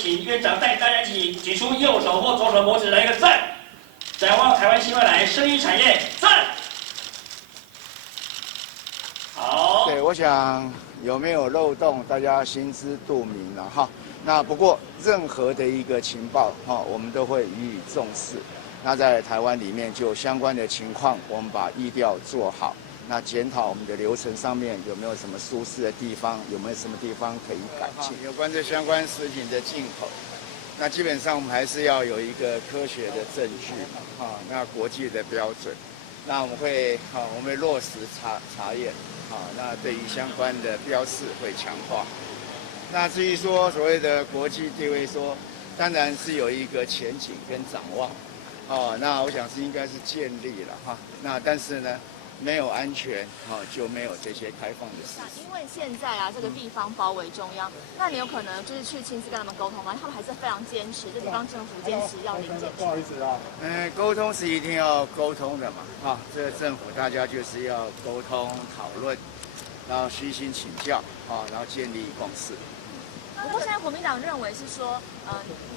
请院长带大家一起举出右手或左手拇指来一个赞。展望台湾新未来，生医产业赞。好。对，我想有没有漏洞，大家心知肚明了哈。那不过任何的一个情报哈，我们都会予以重视。那在台湾里面就相关的情况，我们把疫调做好。那检讨我们的流程上面有没有什么疏失的地方，有没有什么地方可以改进？有关这相关食品的进口，那基本上我们还是要有一个科学的证据嘛，那国际的标准，那我们会落实查验，那对于相关的标示会强化。那至于说所谓的国际地位说，当然是有一个前景跟展望，那我想是应该是建立了哈，那但是呢？没有安全，就没有这些开放的事。因为现在啊，这个地方包围中央，那你有可能就是去亲自跟他们沟通吗？他们还是非常坚持，这地方政府坚持要零检出。不好意思啊，沟通是一定要沟通的嘛，这个政府大家就是要沟通讨论，然后虚心请教，然后建立共识。不过现在国民党认为是说，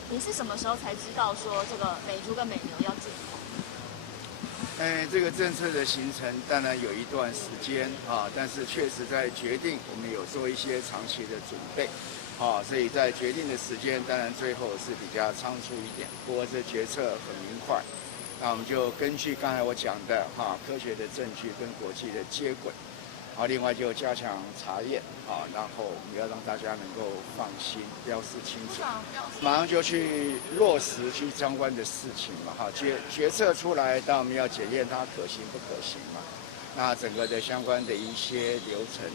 你是什么时候才知道说这个美猪跟美牛要进口？这个政策的形成当然有一段时间但是确实在决定，我们有做一些长期的准备，所以在决定的时间，当然最后是比较仓促一点。不过这决策很明快，那我们就根据刚才我讲的科学的证据跟国际的接轨，另外就加强查验然后我们要让大家能够放心，标示清楚，马上就去落实去相关的事情嘛决策出来，当然我们要检验它可行不可行嘛。那整个的相关的一些流程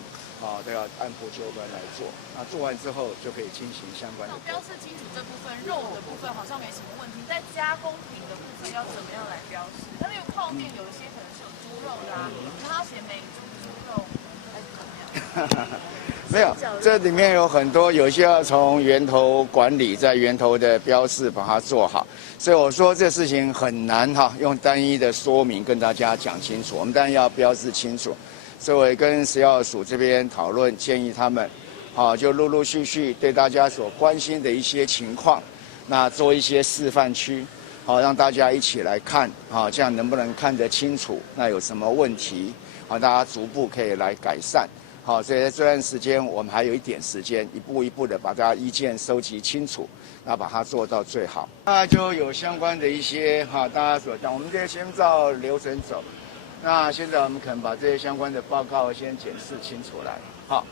都要按部就班来做。那做完之后就可以进行相关的。标示清楚这部分，肉的部分好像没什么问题，在加工品的部分要怎么样来标示？那个泡面有一些可能是有猪肉的那它写美猪肉。没有，这里面有很多，有些要从源头管理，在源头的标示把它做好。所以我说这事情很难用单一的说明跟大家讲清楚。我们当然要标示清楚，所以我也跟食药署这边讨论，建议他们，就陆陆续续对大家所关心的一些情况，那做一些示范区，让大家一起来看，这样能不能看得清楚？那有什么问题？大家逐步可以来改善。所以在这段时间，我们还有一点时间，一步一步的把大家意见收集清楚，那把它做到最好。那就有相关的一些大家所讲，我们这先照流程走。那现在我们可能把这些相关的报告先检视清楚来。好。